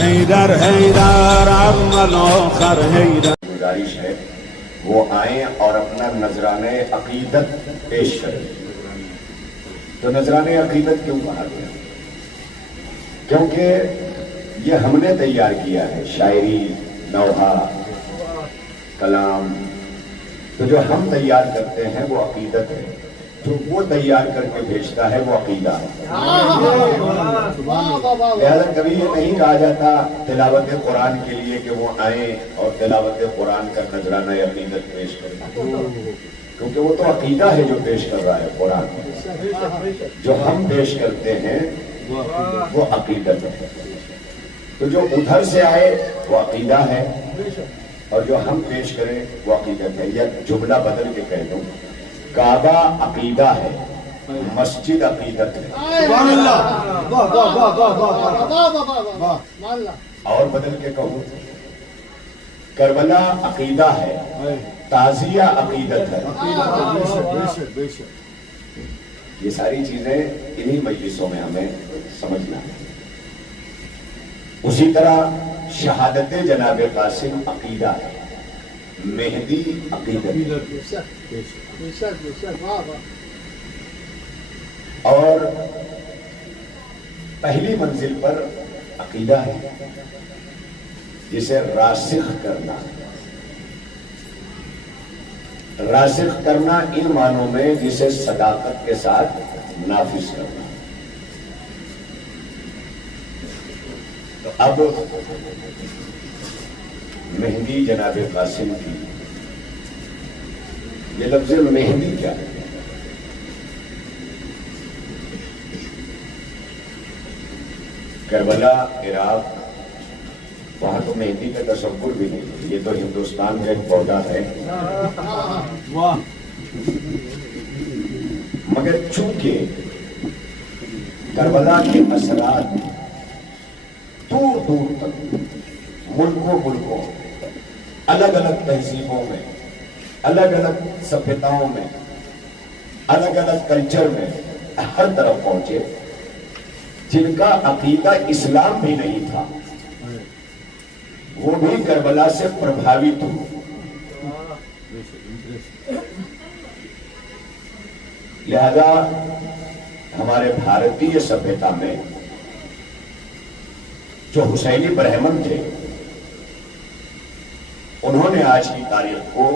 حیدر حیدر عمل آخر حیدر. گزارش ہے وہ آئیں اور اپنا نذرانہ عقیدت پیش کریں. تو نذرانہ عقیدت کیوں کہا گیا؟ کیونکہ یہ ہم نے تیار کیا ہے، شاعری، نوحہ، کلام. تو جو ہم تیار کرتے ہیں وہ عقیدت ہے، جو وہ تیار کر کے بھیجتا ہے وہ عقیدہ ہے. لہذا کبھی یہ نہیں کہا جاتا تلاوت قرآن کے لیے کہ وہ آئیں اور تلاوت قرآن کا نذرانہ عقیدت پیش کریں، کیونکہ وہ تو عقیدہ ہے جو پیش کر رہا ہے قرآن. جو ہم پیش کرتے ہیں وہ عقیدت ہے. تو جو ادھر سے آئے وہ عقیدہ ہے، اور جو ہم پیش کریں وہ عقیدت ہے. یا جملہ بدل کے کہہ دوں، کعبہ عقیدہ ہے، مسجد عقیدت ہے. اور بدل کے کہوں، کربلا عقیدہ ہے، تعزیہ عقیدت ہے. یہ ساری چیزیں انہی مجلسوں میں ہمیں سمجھنا ہے. اسی طرح شہادت جناب قاسم عقیدہ ہے، مہدی عقیدت، اور پہلی منزل پر عقیدہ ہے جسے راسخ کرنا. راسخ کرنا ان معنوں میں جسے صداقت کے ساتھ نافذ کرنا. تو اب مہدی جناب قاسم کی، یہ لفظ مہدی کیا ہے؟ کربلا، عراق، وہاں تو مہندی کا تصور بھی نہیں. یہ تو ہندوستان کا ایک پودا ہے. مگر چونکہ کربلا کے اثرات دور دور تک ملکوں الگ الگ تہذیبوں میں، الگ الگ سبھیتاؤں میں، الگ الگ کلچر میں ہر طرف پہنچے، جن کا عقیدہ اسلام بھی نہیں تھا وہ بھی کربلا سے پربھاوت ہوئے. لہذا ہمارے بھارتی سبھیتا میں جو حسینی برہمن تھے، انہوں نے آج کی تاریخ کو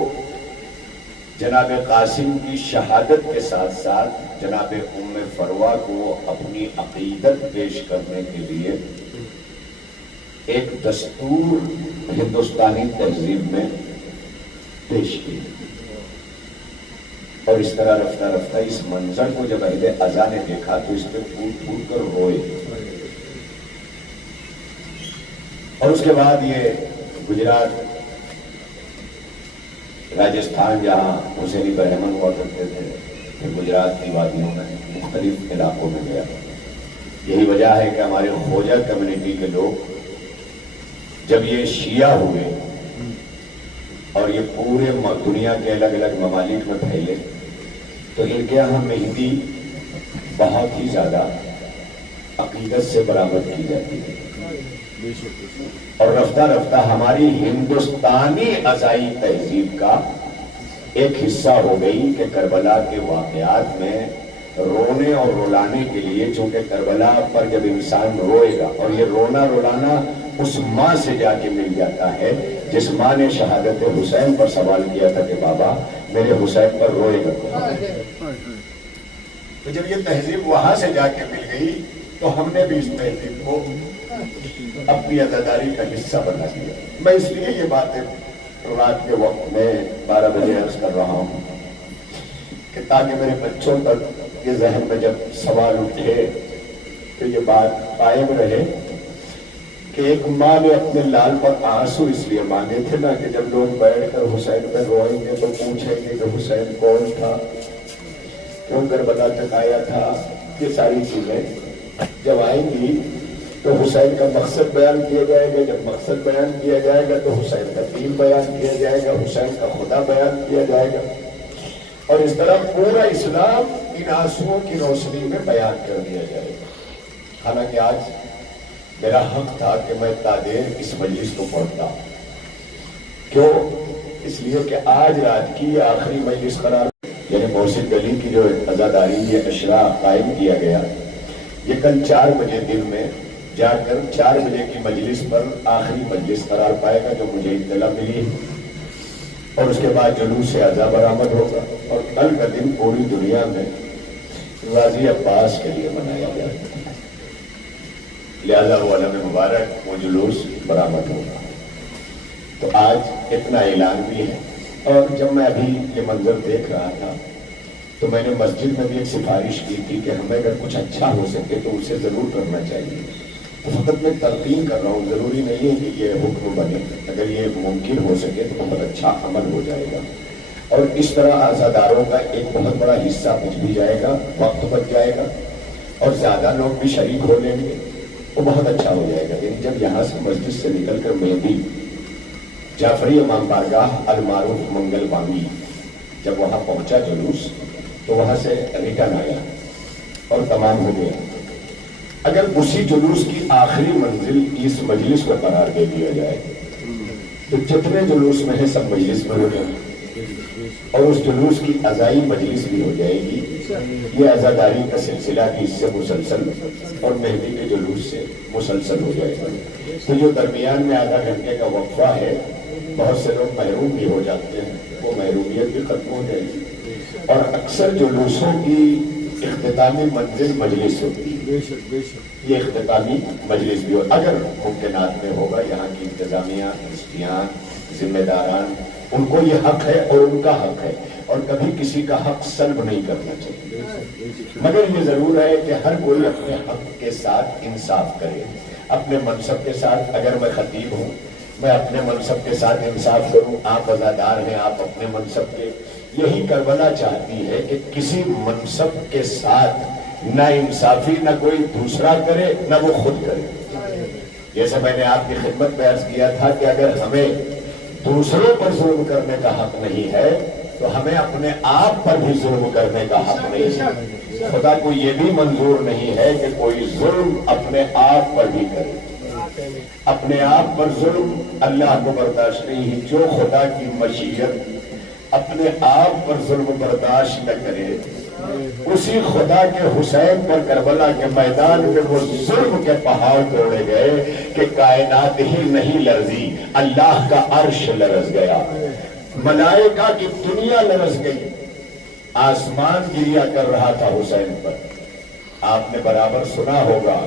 جناب قاسم کی شہادت کے ساتھ ساتھ جناب ام فروہ کو اپنی عقیدت پیش کرنے کے لیے ایک دستور ہندوستانی تہذیب میں پیش کی. اور اس طرح رفتہ رفتہ اس منظر کو جب اہل عزا نے دیکھا تو اس پہ پھوٹ پھوٹ کر روئے. اور اس کے بعد یہ گجرات، راجستھان جہاں حسینی برہمن ہوا کرتے تھے، پھر گجرات کی وادیوں میں مختلف علاقوں میں گیا. یہی وجہ ہے کہ ہمارے خوجہ کمیونٹی کے لوگ جب یہ شیعہ ہوئے اور یہ پورے دنیا کے الگ الگ ممالک میں پھیلے تو ان کے یہاں مہندی بہت ہی زیادہ عقیدت سے برآمد کی جاتی ہے. اور رفتہ رفتہ ہماری ہندوستانی عزائی تہذیب کا ایک حصہ ہو گئی کہ کربلا کے واقعات میں رونے اور رلانے کے لیے، چونکہ کربلا پر جب انسان روئے گا، اور یہ رونا رلانا اس ماں سے جا کے مل جاتا ہے جس ماں نے شہادت حسین پر سوال کیا تھا کہ بابا میرے حسین پر روئے گا. تو جب یہ تہذیب وہاں سے جا کے مل گئی تو ہم نے بھی اس تہذیب کو اپنی عزاداری کا حصہ بنا دیا. میں اس لیے یہ باتیں رات کے وقت میں 12 بجے عرض کر رہا ہوں کہ تاکہ میرے بچوں تک یہ ذہن میں جب سوال اٹھے تو یہ بات قائم رہے کہ ایک ماں نے اپنے لال پر آنسو اس لیے مانگے تھے نا کہ جب لوگ بیٹھ کر حسین پہ روئیں گے تو پوچھیں گے کہ حسین کون تھا، کیوں کربلا تک آیا تھا. یہ ساری چیزیں جب آئیں گی تو حسین کا مقصد بیان کیا جائے گا. جب مقصد بیان کیا جائے گا تو حسین کا دین بیان کیا جائے گا، حسین کا خدا بیان کیا جائے گا. اور اس طرح پورا اسلام ان آنسوؤں کی روشنی میں بیان کر دیا جائے گا. حالانکہ آج میرا حق تھا کہ میں تادیر اس مجلس کو پڑھتا. کیوں؟ اس لیے کہ آج رات کی آخری مجلس قرار، یعنی محسن گلی کی جو عزاداری یہ اشرا قائم کیا گیا، یہ کل 4 بجے دن میں جا کر 4 بجے کی مجلس پر آخری مجلس قرار پائے گا جو مجھے اطلاع ملی ہے. اور اس کے بعد جلوس اعضا برآمد ہوگا اور کل کا دن پوری دنیا میں غازی عباس کے لیے منایا جائے گا. لہذا وہ علم مبارک وہ جلوس برآمد ہوگا. تو آج اتنا اعلان بھی ہے. اور جب میں ابھی یہ منظر دیکھ رہا تھا تو میں نے مسجد میں بھی ایک سفارش کی تھی کہ ہمیں اگر کچھ اچھا ہو سکے تو اسے ضرور کرنا چاہیے. تو فقط میں تلقین کر رہا ہوں، ضروری نہیں ہے کہ یہ حکم بنے. اگر یہ ممکن ہو سکے تو بہت اچھا عمل ہو جائے گا. اور اس طرح عزاداروں کا ایک بہت بڑا حصہ بچ بھی جائے گا، وقت بچ جائے گا اور زیادہ لوگ بھی شریک ہو لیں گے، وہ بہت اچھا ہو جائے گا. یعنی جب یہاں سے مسجد سے نکل کر مہدی جعفری امام بارگاہ المعروف منگل بانگی جب وہاں پہنچا جلوس تو وہاں سے ریٹرن آیا اور تمام ہو گیا. اگر اسی جلوس کی آخری منزل اس مجلس کو قرار دے دیا جائے تو جتنے جلوس میں ہے سب مجلس میں ہو جائے گی اور اس جلوس کی عزائی مجلس بھی ہو جائے گی. یہ عزاداری کا سلسلہ بھی اس سے مسلسل اور مہدی کے جلوس سے مسلسل ہو جائے گا. تو جو درمیان میں آدھا گھنٹے کا وقفہ ہے بہت سے لوگ محروم بھی ہو جاتے ہیں، وہ محرومیت بھی ختم ہو جائے گی. اور اکثر جلوسوں کی اختتامی منزل مجلس ہوتی ہے، یہ اختتامی مجلس بھی ہو اگر ممکنات میں ہوگا. یہاں کی انتظامیہ، ٹرسٹیاں، ذمہ داران، ان کو یہ حق ہے اور ان کا حق ہے اور کبھی کسی کا حق سلب نہیں کرنا چاہیے. مگر یہ ضرور ہے کہ ہر کوئی اپنے حق کے ساتھ انصاف کرے. اپنے منصب کے ساتھ، اگر میں خطیب ہوں میں اپنے منصب کے ساتھ انصاف کروں، آپ عزادار ہیں آپ اپنے منصب کے. یہی کربلا چاہتی ہے کہ کسی منصب کے ساتھ نہ انصافی نہ کوئی دوسرا کرے نہ وہ خود کرے. جیسے میں نے آپ کی خدمت میں عرض کیا تھا کہ اگر ہمیں دوسروں پر ظلم کرنے کا حق نہیں ہے تو ہمیں اپنے آپ پر بھی ظلم کرنے کا حق نہیں ہے. خدا کو یہ بھی منظور نہیں ہے کہ کوئی ظلم اپنے آپ پر بھی کرے. اپنے آپ پر ظلم اللہ کو برداشت نہیں ہے. جو خدا کی مشیت اپنے آپ پر ظلم برداشت نہ کرے، اسی خدا کے حسین پر کربلا کے میدان میں وہ ظلم کے پہاڑ توڑے گئے کہ کائنات ہی نہیں لرزی، اللہ کا عرش لرز گیا، ملائکہ کی دنیا لرز گئی، آسمان گریا کر رہا تھا حسین پر. آپ نے برابر سنا ہوگا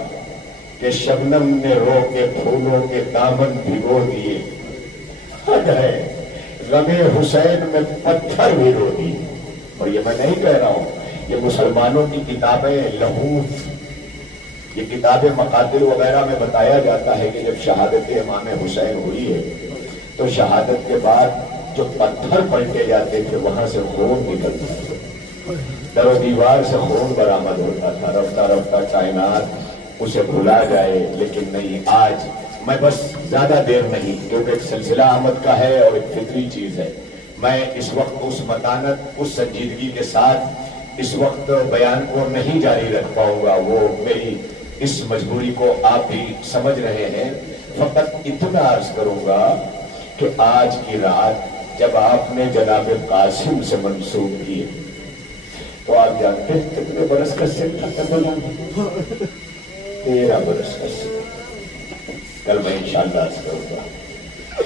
کہ شبنم نے رو کے پھولوں کے دامن بھگو دیے، غم حسین میں پتھر بھی رو دی. اور یہ میں نہیں کہہ رہا ہوں، یہ مسلمانوں کی کتابیں لہوف، یہ کتابیں مقاتل وغیرہ میں بتایا جاتا ہے کہ جب شہادت امام حسین ہوئی ہے تو شہادت کے بعد جو پتھر پلٹے جاتے تھے وہاں سے خون نکلتا تھا، در و دیوار سے خون برآمد ہوتا تھا. رفتہ رفتہ کائنات اسے بھلا جائے لیکن نہیں. آج میں بس زیادہ دیر نہیں، کیونکہ ایک سلسلہ آمد کا ہے اور ایک فطری چیز ہے، میں اس وقت اس متانت اس سنجیدگی کے ساتھ اس وقت بیان کو نہیں جاری رکھ پاؤں گا. وہ میری اس مجبوری کو آپ بھی سمجھ رہے ہیں. فقط اتنا عرض کروں گا کہ آج کی رات جب آپ نے جناب قاسم سے منسوب کی تو آپ جانتے ہیں کتنے برس کا سن تھا؟ 13 برس کا سن. کل میں انشاءاللہ عرض کروں گا.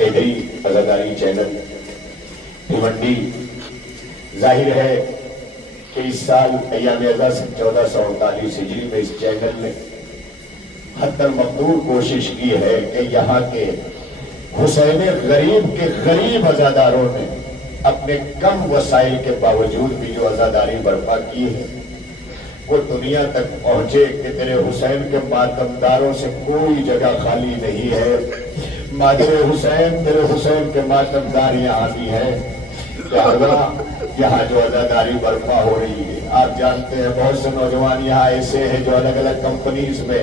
حیدری عزاداری چینل بھیونڈی، ظاہر ہے کہ اس سال ایام اعزا سے 1439 ہجری میں اس چینل نے حتی المقدور کوشش کی ہے کہ یہاں کے حسین غریب کے غریب عزاداروں نے اپنے کم وسائل کے باوجود بھی جو عزاداری برپا کی ہے وہ دنیا تک پہنچے کہ تیرے حسین کے ماتمداروں سے کوئی جگہ خالی نہیں ہے. مادر حسین، تیرے حسین کے ماتمدار یہاں بھی ہے. یہاں جو عزاداری برپا ہو رہی ہے، آپ جانتے ہیں بہت سے نوجوان یہاں ایسے ہیں جو الگ الگ کمپنیز میں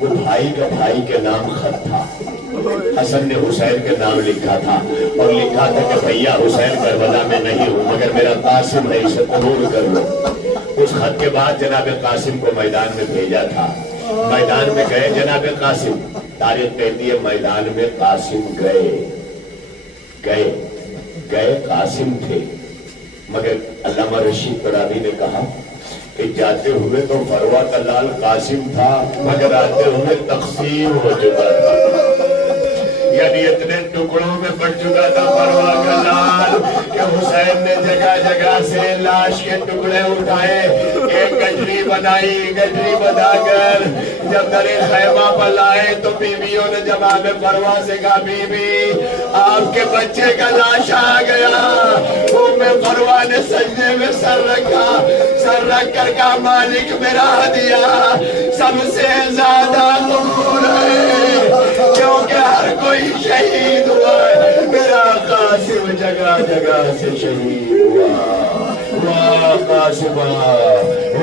وہ بھائی کا بھائی کے نام خط تھا. حسن نے حسین کے نام لکھا تھا اور لکھا تھا کہ بھیا حسین کربلا میں نہیں ہوں مگر میرا قاسم ہے اسے قبول کر لو. اس خط کے بعد جناب قاسم کو میدان میں بھیجا تھا. میدان میں گئے جناب قاسم. تاریخ کہتی ہے میدان میں قاسم گئے قاسم تھے مگر علامہ رشید ترابی نے کہا کہ جاتے ہوئے تو فروا کا لال قاسم تھا مگر آتے ہوئے تقسیم ہو چکا تھا. یعنی اتنے ٹکڑوں میں بٹ چکا تھا فروا کا لال کہ حسین نے جگہ جگہ سے لاش کے ٹکڑے اٹھائے, ایک گٹری بنائی. گٹری بنا کر جب درے خیمہ پر لائے تو بیویوں نے جواب فروا سے کہا بی بی آپ کے بچے کا لاش آ گیا. فروا نے سجدے میں سر رکھ کر کہا مالک میرا ہدیہ سب سے زیادہ قبول ہے کیونکہ ہر کوئی شہید ہوا ہے. میرا قاسم جگہ جگہ سے شہید ہوا. واہ قاسم واہ.